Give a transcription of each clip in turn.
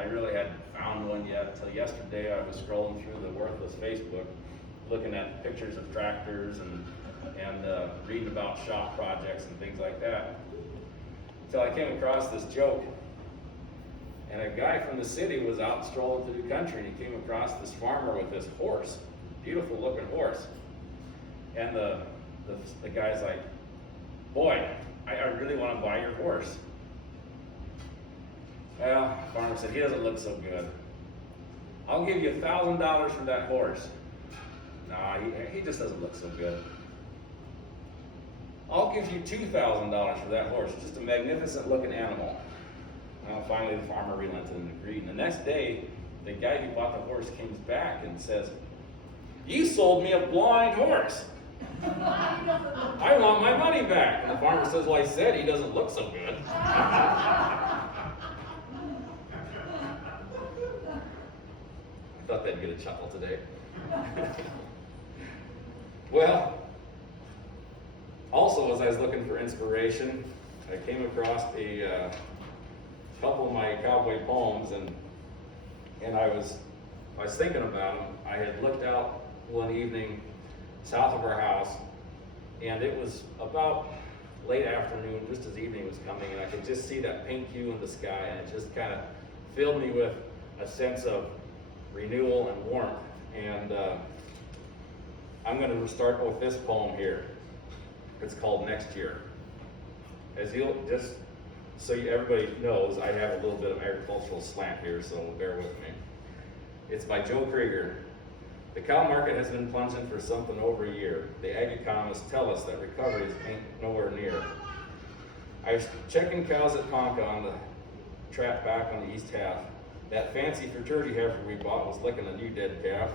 I really hadn't found one yet until yesterday. I was scrolling through the worthless Facebook, looking at pictures of tractors and reading about shop projects and things like that. Until I came across this joke, and a guy from the city was out strolling through the country, and he came across this farmer with this horse, beautiful looking horse. And the guy's like, boy, I really want to buy your horse. Well, the farmer said, he doesn't look so good. I'll give you $1,000 for that horse. Nah, he just doesn't look so good. I'll give you $2,000 for that horse. Just a magnificent looking animal. Well, finally the farmer relented and agreed. And the next day, the guy who bought the horse comes back and says, you sold me a blind horse. I want my money back. And the farmer says, well, I said he doesn't look so good. I thought they'd get a chuckle today. Well, also as I was looking for inspiration, I came across a couple of my cowboy poems, and I was thinking about them. I had looked out one evening south of our house, and it was about late afternoon, just as evening was coming, and I could just see that pink hue in the sky, and it just kind of filled me with a sense of renewal and warmth. And I'm going to start with this poem here. It's called Next Year. As you'll just so everybody knows, I have a little bit of agricultural slant here, so bear with me. It's by Joe Krieger. The cow market has been plunging for something over a year. The ag economists tell us that recovery ain't nowhere near. I was checking cows at Ponca on the track back on the east half. That fancy fraternity heifer we bought was licking a new dead calf.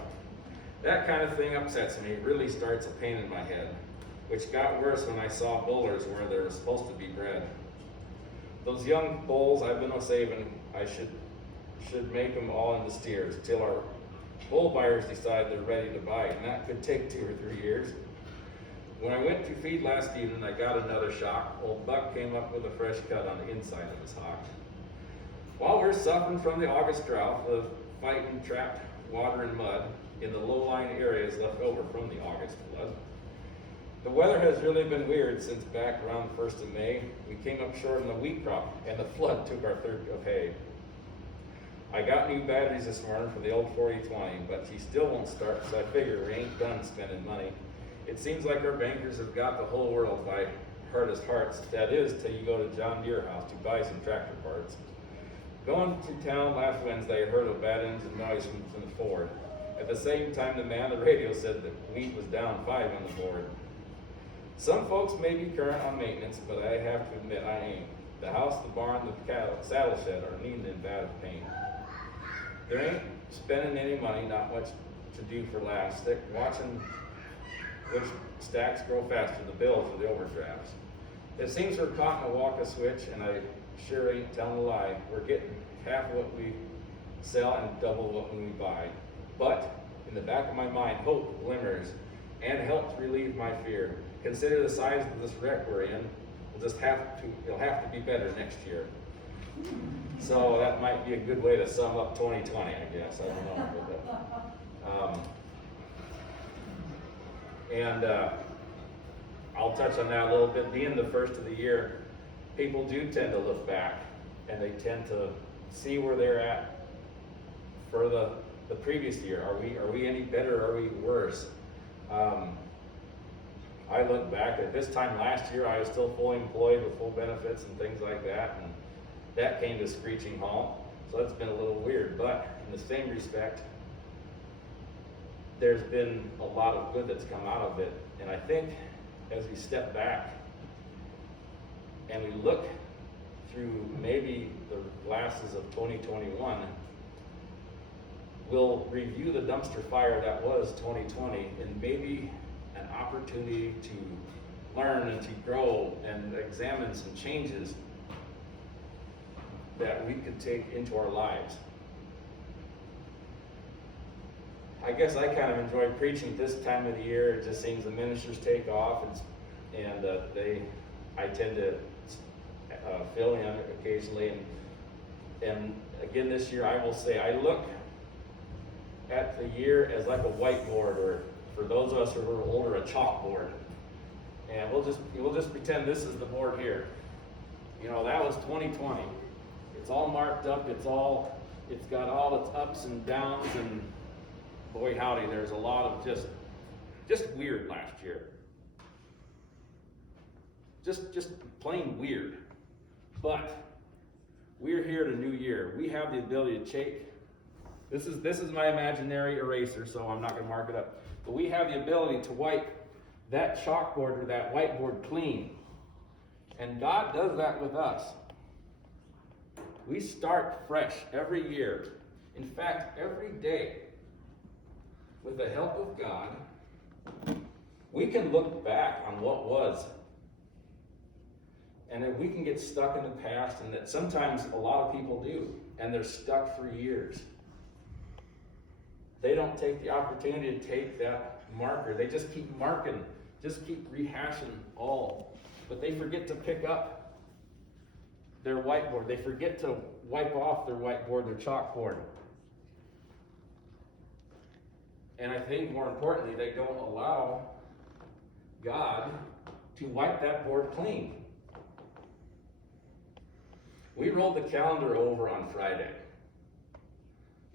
That kind of thing upsets me. It really starts a pain in my head, which got worse when I saw bullers where they were supposed to be bred. Those young bulls I've been saving, I should make them all into steers till our bull buyers decide they're ready to buy, and that could take 2 or 3 years. When I went to feed last evening, I got another shock. Old Buck came up with a fresh cut on the inside of his hock. While we're suffering from the August drought of fighting trapped water and mud in the low-lying areas left over from the August flood, the weather has really been weird since back around the 1st of May. We came up short on the wheat crop, and the flood took our third of hay. I got new batteries this morning for the old 4020, but she still won't start, so I figure we ain't done spending money. It seems like our bankers have got the whole world by hardest hearts. That is, till you go to John Deere House to buy some tractor parts. Going to town last Wednesday, I heard a bad engine noise from the Ford. At the same time, the man on the radio said that wheat was down 5 on the board. Some folks may be current on maintenance, but I have to admit I ain't. The house, the barn, the cattle, saddle shed are needing in bad of pain. There ain't spending any money, not much to do for last. Stick watching which stacks grow faster, the bill for the overdrafts. It seems we're caught in a walk a switch, and I sure ain't telling a lie. We're getting half what we sell and double what we buy. But in the back of my mind, hope glimmers and helps relieve my fear. Consider the size of this wreck we're in. It'll have to be better next year. So that might be a good way to sum up 2020, I guess. I don't know. I'll touch on that a little bit. Being the first of the year, people do tend to look back, and they tend to see where they're at for the previous year. Are we any better, or are we worse? I look back at this time last year, I was still fully employed with full benefits and things like that, and that came to a screeching halt. So that's been a little weird, but in the same respect, there's been a lot of good that's come out of it. And I think as we step back and we look through maybe the glasses of 2021, we'll review the dumpster fire that was 2020 and maybe an opportunity to learn and to grow and examine some changes that we could take into our lives. I guess I kind of enjoy preaching this time of the year. It just seems the ministers take off, and I tend to fill in occasionally, and again this year, I will say, I look at the year as like a whiteboard, or for those of us who are older, a chalkboard. And we'll just pretend this is the board here. You know, that was 2020. It's all marked up, it's got all its ups and downs, and boy howdy, there's a lot of just weird last year. Just plain weird. But we're here at a new year. We have the ability to take, this is my imaginary eraser, so I'm not going to mark it up. But we have the ability to wipe that chalkboard or that whiteboard clean. And God does that with us. We start fresh every year. In fact, every day, with the help of God, we can look back on what was. And that we can get stuck in the past, and that sometimes a lot of people do, and they're stuck for years. They don't take the opportunity to take that marker. They just keep marking, just keep rehashing all. But they forget to pick up their whiteboard. They forget to wipe off their whiteboard, their chalkboard. And I think more importantly, they don't allow God to wipe that board clean. We rolled the calendar over on Friday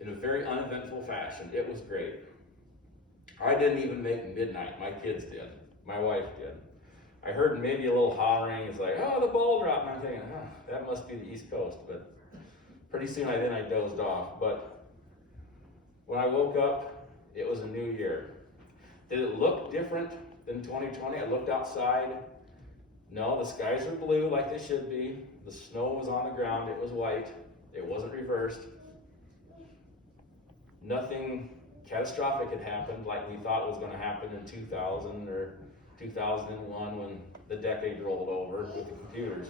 in a very uneventful fashion. It was great. I didn't even make midnight. My kids did. My wife did. I heard maybe a little hollering. It's like, oh, the ball dropped. And I'm thinking, that must be the East Coast. But pretty soon I dozed off. But when I woke up, it was a new year. Did it look different than 2020? I looked outside. No, the skies are blue like they should be. The snow was on the ground. It was white. It wasn't reversed. Nothing catastrophic had happened like we thought was going to happen in 2000 or 2001 when the decade rolled over with the computers.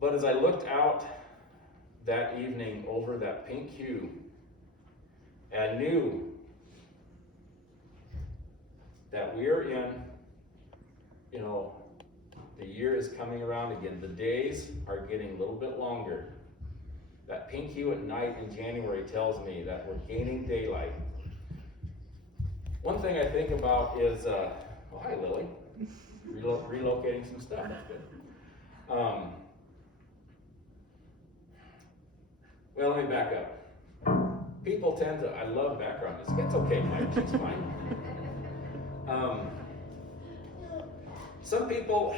But as I looked out that evening over that pink hue, I knew that we're in, the year is coming around again. The days are getting a little bit longer. That pink hue at night in January tells me that we're gaining daylight. One thing I think about is, hi Lily, relocating some stuff, that's good. Well, let me back up. People tend to, I love background music. It's okay, Mike, it's fine. Some people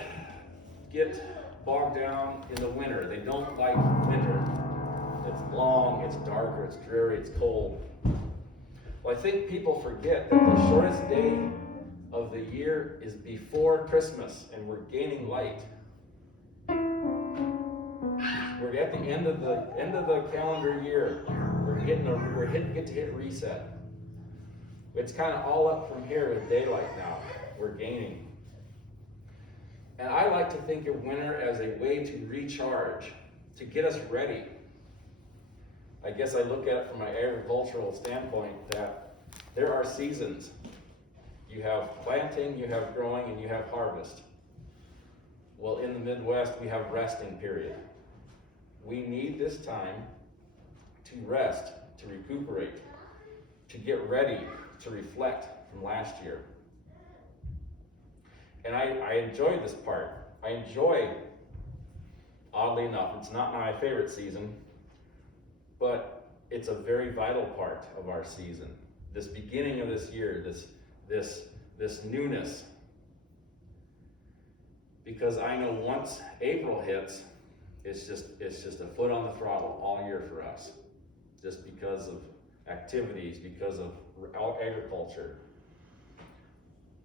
get bogged down in the winter. They don't like winter. It's long, it's darker, it's dreary, it's cold. Well, I think people forget that the shortest day of the year is before Christmas, and we're gaining light. We're at the end of the calendar year. Get to hit reset. It's kind of all up from here with daylight now. We're gaining. And I like to think of winter as a way to recharge, to get us ready. I guess I look at it from an agricultural standpoint that there are seasons. You have planting, you have growing, and you have harvest. Well, in the Midwest, we have resting period. We need this time to rest, to recuperate, to get ready, to reflect from last year. And I enjoy this part. I enjoy, oddly enough, it's not my favorite season, but it's a very vital part of our season. This beginning of this year, this newness. Because I know once April hits, it's just a foot on the throttle all year for us. Just because of activities, because of agriculture.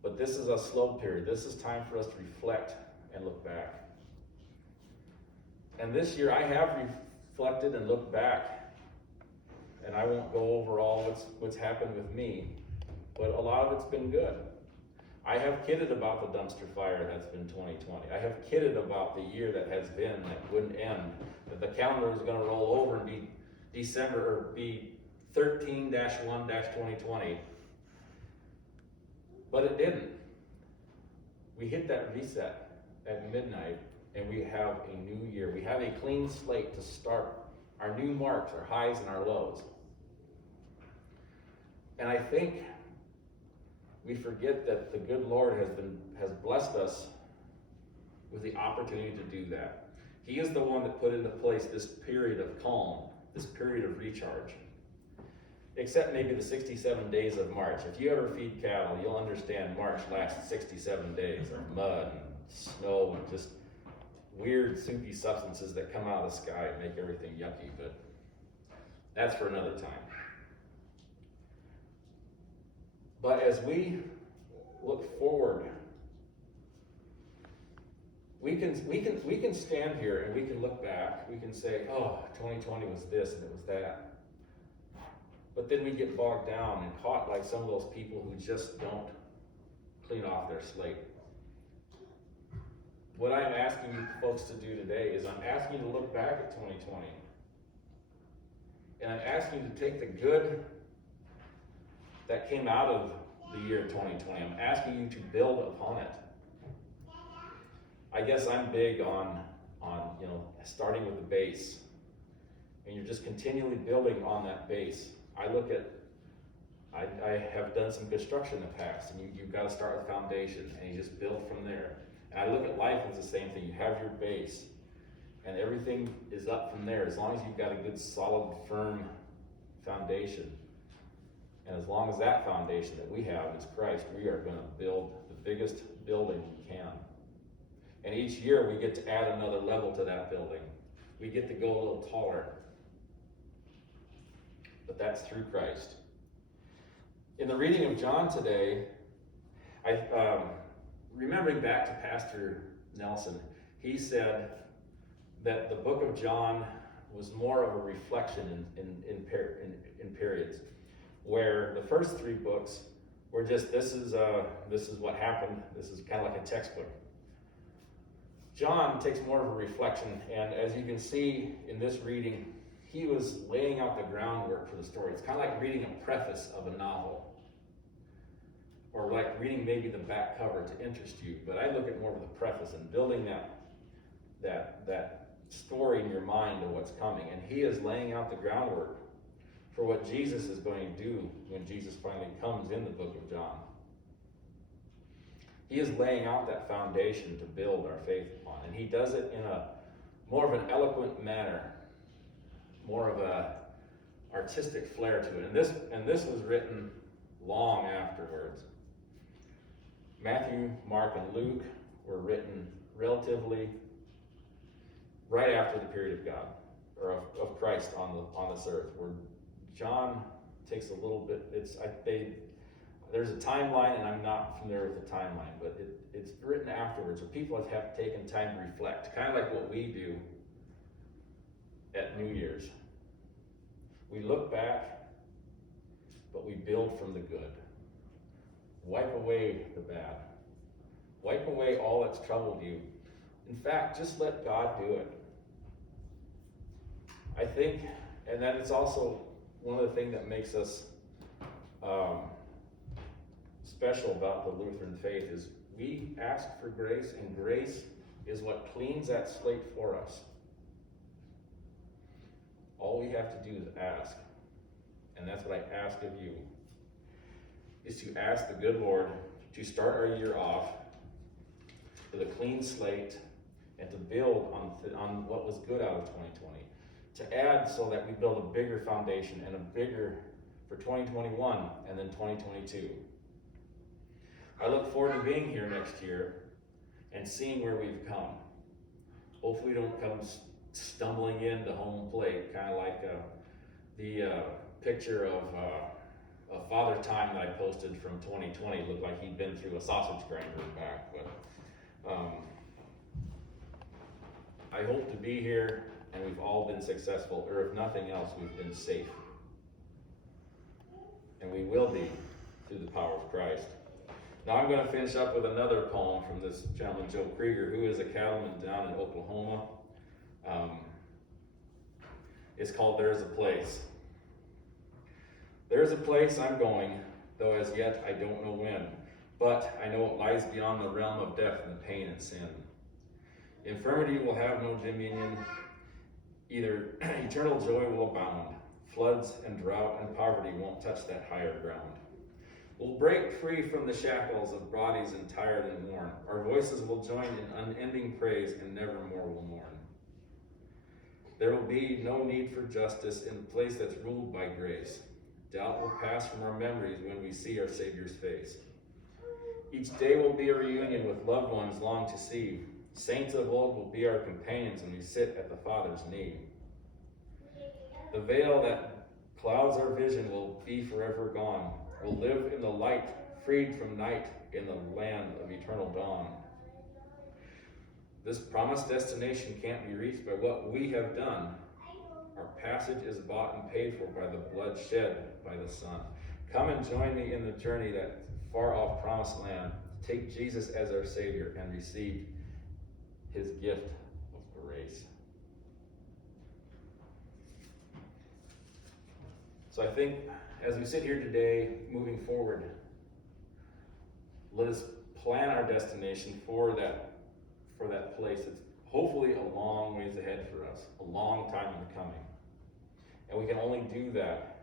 But this is a slow period. This is time for us to reflect and look back. And this year I have reflected and looked back. And I won't go over all what's happened with me, but a lot of it's been good. I have kidded about the dumpster fire that's been 2020. I have kidded about the year that has been that wouldn't end, that the calendar was going to roll over and be December or be 13-1-2020. But it didn't. We hit that reset at midnight, and we have a new year. We have a clean slate to start our new marks, our highs and our lows. And I think we forget that the good Lord has blessed us with the opportunity to do that. He is the one that put into place this period of calm, this period of recharge. Except maybe the 67 days of March. If you ever feed cattle, you'll understand March lasts 67 days of mud and snow and just weird soupy substances that come out of the sky and make everything yucky, but that's for another time. But as we look forward, we can stand here and we can look back. We can say, oh, 2020 was this and it was that. But then we get bogged down and caught like some of those people who just don't clean off their slate. What I'm asking you folks to do today is I'm asking you to look back at 2020. And I'm asking you to take the good that came out of the year 2020. I'm asking you to build upon it. I guess I'm big on starting with the base. And you're just continually building on that base. I have done some construction in the past, and you've got to start with foundation, and you just build from there. And I look at life as the same thing. You have your base, and everything is up from there, as long as you've got a good, solid, firm foundation. And as long as that foundation that we have is Christ, we are going to build the biggest building we can. And each year we get to add another level to that building. We get to go a little taller. But that's through Christ. In the reading of John today, remembering back to Pastor Nelson, he said that the book of John was more of a reflection in periods, where the first three books were just, this is what happened, this is kind of like a textbook. John takes more of a reflection, and as you can see in this reading, he was laying out the groundwork for the story. It's kind of like reading a preface of a novel, or like reading maybe the back cover to interest you. But I look at more of the preface and building that story in your mind of what's coming. And he is laying out the groundwork for what Jesus is going to do when Jesus finally comes in the book of John. He is laying out that foundation to build our faith upon, and he does it in a more of an eloquent manner, more of a artistic flair to it. And this was written long afterwards. Matthew, Mark, and Luke were written relatively right after the period of God, or of Christ on this earth. Where John takes a little bit. There's a timeline, and I'm not familiar with the timeline, but it's written afterwards, where people have taken time to reflect, kind of like what we do at New Year's. We look back, but we build from the good. Wipe away the bad. Wipe away all that's troubled you. In fact, just let God do it. I think, and then it's also one of the things that makes us special about the Lutheran faith is we ask for grace, and grace is what cleans that slate for us. All we have to do is ask, and that's what I ask of you, is to ask the good Lord to start our year off with a clean slate and to build on what was good out of 2020. To add so that we build a bigger foundation and a bigger for 2021 and then 2022. I look forward to being here next year and seeing where we've come. Hopefully we don't come stumbling into home plate, kind of like the picture of Father Time that I posted from 2020. Looked like he'd been through a sausage grinder back, but I hope to be here and we've all been successful, or if nothing else, we've been safe. And we will be through the power of Christ. Now I'm going to finish up with another poem from this gentleman, Joe Krieger, who is a cattleman down in Oklahoma. It's called There's a Place. There's a place I'm going, though as yet I don't know when, but I know it lies beyond the realm of death and pain and sin. Infirmity will have no dominion, either eternal joy will abound. Floods and drought and poverty won't touch that higher ground. We'll break free from the shackles of bodies and tired and worn. Our voices will join in unending praise and nevermore will mourn. There will be no need for justice in a place that's ruled by grace. Doubt will pass from our memories when we see our Savior's face. Each day will be a reunion with loved ones long to see. Saints of old will be our companions when we sit at the Father's knee. The veil that clouds our vision will be forever gone. We'll live in the light, freed from night, in the land of eternal dawn. This promised destination can't be reached by what we have done. Our passage is bought and paid for by the blood shed by the Son. Come and join me in the journey that far off promised land. Take Jesus as our Savior and receive his gift of grace. So I think as we sit here today, moving forward, let us plan our destination for that place. It's hopefully a long ways ahead for us, a long time in the coming. And we can only do that